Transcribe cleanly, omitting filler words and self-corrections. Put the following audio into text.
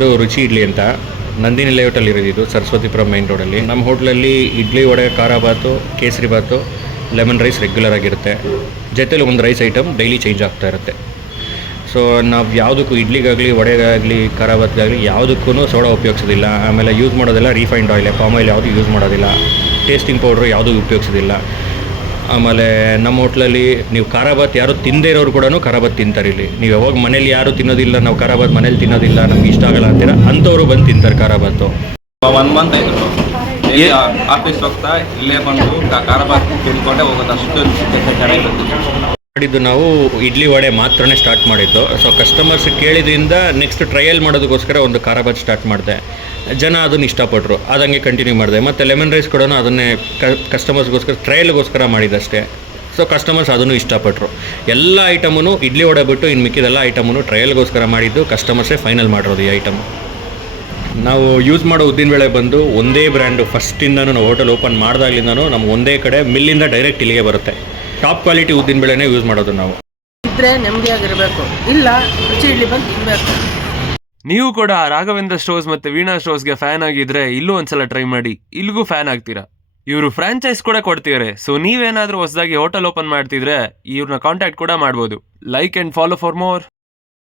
ಬಂದು ರುಚಿ ಇಡ್ಲಿ ಅಂತ ನಂದಿನಿ ಲೇಔಟಲ್ಲಿ ಇರೋದು ಸರಸ್ವತಿಪುರ ಮೈನ್ ರೋಡಲ್ಲಿ. ನಮ್ಮ ಹೋಟ್ಲಲ್ಲಿ ಇಡ್ಲಿ, ವಡೆ, ಖಾರ ಬಾತು, kesari bath, lemon rice regular ಆಗಿರುತ್ತೆ. ಜೊತೆಲಿ ಒಂದು ರೈಸ್ ಐಟಮ್ ಡೈಲಿ ಚೇಂಜ್ ಆಗ್ತಾ ಇರುತ್ತೆ. ಸೊ ನಾವು ಯಾವುದಕ್ಕೂ ಇಡ್ಲಿಗಾಗಲಿ, ವಡೆಗಾಗಲಿ, ಖಾರ ಬಾತ್ಗಾಗಲಿ ಯಾವುದಕ್ಕೂ ಸೋಡಾ ಉಪಯೋಗಿಸೋದಿಲ್ಲ. ಆಮೇಲೆ ಯೂಸ್ ಮಾಡೋದೆಲ್ಲ ರಿಫೈನ್ಡ್ ಆಯಿಲ್, ಪಾಮ್ ಆಯಿಲ್ ಯಾವುದು ಯೂಸ್ ಮಾಡೋದಿಲ್ಲ. ಟೇಸ್ಟಿಂಗ್ ಪೌಡ್ರು ಯಾವುದೂ ಉಪಯೋಗಿಸೋದಿಲ್ಲ. ಆಮೇಲೆ ನಮ್ಮ ಹೋಟ್ಲಲ್ಲಿ ನೀವು ಖಾರ ಬಾತ್ ಯಾರು ತಿಂದೇ ಇರೋರು ಕೂಡ ಖಾರ ಬಾತ್ ತಿಂತಾರೆ. ಇಲ್ಲಿ ನೀವು ಯಾವಾಗ ಮನೇಲಿ ಯಾರು ತಿನ್ನೋದಿಲ್ಲ, ನಾವು ಖಾರ ಬಾತ್ ಮನೇಲಿ ತಿನ್ನೋದಿಲ್ಲ, ನಮ್ಗೆ ಇಷ್ಟ ಆಗಲ್ಲ ಅಂತೀರ, ಅಂಥವ್ರು ಬಂದು ತಿಂತಾರೆ ಖಾರ ಬಾತು. 1 ಮಂತ್ ಆಯಿತು ಆಫೀಸ್ ಹೋಗ್ತಾ ಇಲ್ಲೇ ಬಂದು ಖಾರ ಬಾತ್ ತಿಳ್ಕೊಂಡೆ ಹೋಗೋದು. ಅಷ್ಟು ಚೆನ್ನಾಗಿರುತ್ತೆ. ಮಾಡಿದ್ದು ನಾವು ಇಡ್ಲಿ ವಡೆ ಮಾತ್ರನೇ ಸ್ಟಾರ್ಟ್ ಮಾಡಿದ್ದು. ಸೊ ಕಸ್ಟಮರ್ಸ್ ಕೇಳಿದ್ರಿಂದ ನೆಕ್ಸ್ಟ್ ಟ್ರಯಲ್ ಮಾಡೋದಕ್ಕೋಸ್ಕರ ಒಂದು ಖಾರ ಬಾತ್ ಸ್ಟಾರ್ಟ್ ಮಾಡಿದೆ. ಜನ ಅದನ್ನು ಇಷ್ಟಪಟ್ಟರು, ಅದಂಗೆ ಕಂಟಿನ್ಯೂ ಮಾಡಿದೆ. ಮತ್ತು ಲೆಮನ್ ರೈಸ್ ಕೂಡ ಅದನ್ನೇ ಕಸ್ಟಮರ್ಸ್ಗೋಸ್ಕರ ಟ್ರಯಲ್ಗೋಸ್ಕರ ಮಾಡಿದ್ದಷ್ಟೇ. ಸೊ ಕಸ್ಟಮರ್ಸ್ ಅದನ್ನು ಇಷ್ಟಪಟ್ಟರು. ಎಲ್ಲ ಐಟಮೂ ಇಡ್ಲಿ ವಡೆ ಬಿಟ್ಟು ಇನ್ನು ಮಿಕ್ಕಿದೆಲ್ಲ ಐಟಮೂ ಟ್ರಯಲ್ಗೋಸ್ಕರ ಮಾಡಿದ್ದು. ಕಸ್ಟಮರ್ಸೇ ಫೈನಲ್ ಮಾಡಿರೋದು ಈ ಐಟಮು. ನಾವು ಯೂಸ್ ಮಾಡೋ ಉದ್ದಿನಬೇಳೆ ಬಂದು ಒಂದೇ ಬ್ರ್ಯಾಂಡು. ಫಸ್ಟಿಂದನೂ ನಾವು ಹೋಟೆಲ್ ಓಪನ್ ಮಾಡಿದಾಗಲಿಂದನೂ ನಮ್ಗೆ ಒಂದೇ ಕಡೆ ಮಿಲ್ಲಿಂದ ಡೈರೆಕ್ಟ್ ಇಲ್ಲಿಗೆ ಬರುತ್ತೆ. ಟಾಪ್ ಕ್ವಾಲಿಟಿ ಉದ್ದಿನಬೇಳೆನೇ ಯೂಸ್ ಮಾಡೋದು ನಾವು. ಇದ್ರೆ ನೆಮ್ಮದಿಯಾಗಿರಬೇಕು, ಇಲ್ಲ ರುಚಿ ಇಡ್ಲಿ ಬಂದು ತಿನ್ನಬೇಕು. ನೀವು ಕೂಡ ರಾಘವೇಂದ್ರ ಸ್ಟೋರ್ಸ್ ಮತ್ತು ವೀಣಾ ಸ್ಟೋರ್ಸ್ಗೆ ಫ್ಯಾನ್ ಆಗಿದ್ರೆ ಇಲ್ಲೂ ಒಂದ್ಸಲ ಟ್ರೈ ಮಾಡಿ, ಇಲ್ಲಿಗೂ ಫ್ಯಾನ್ ಆಗ್ತೀರಾ. ಇವರು ಫ್ರಾಂಚೈಸ್ ಕೂಡ ಕೊಡ್ತಿದ್ದಾರೆ. ಸೊ ನೀವೇನಾದರೂ ಹೊಸದಾಗಿ ಹೋಟೆಲ್ ಓಪನ್ ಮಾಡ್ತಿದ್ರೆ ಇವ್ರನ್ನ ಕಾಂಟ್ಯಾಕ್ಟ್ ಕೂಡ ಮಾಡ್ಬೋದು. Like and follow for more.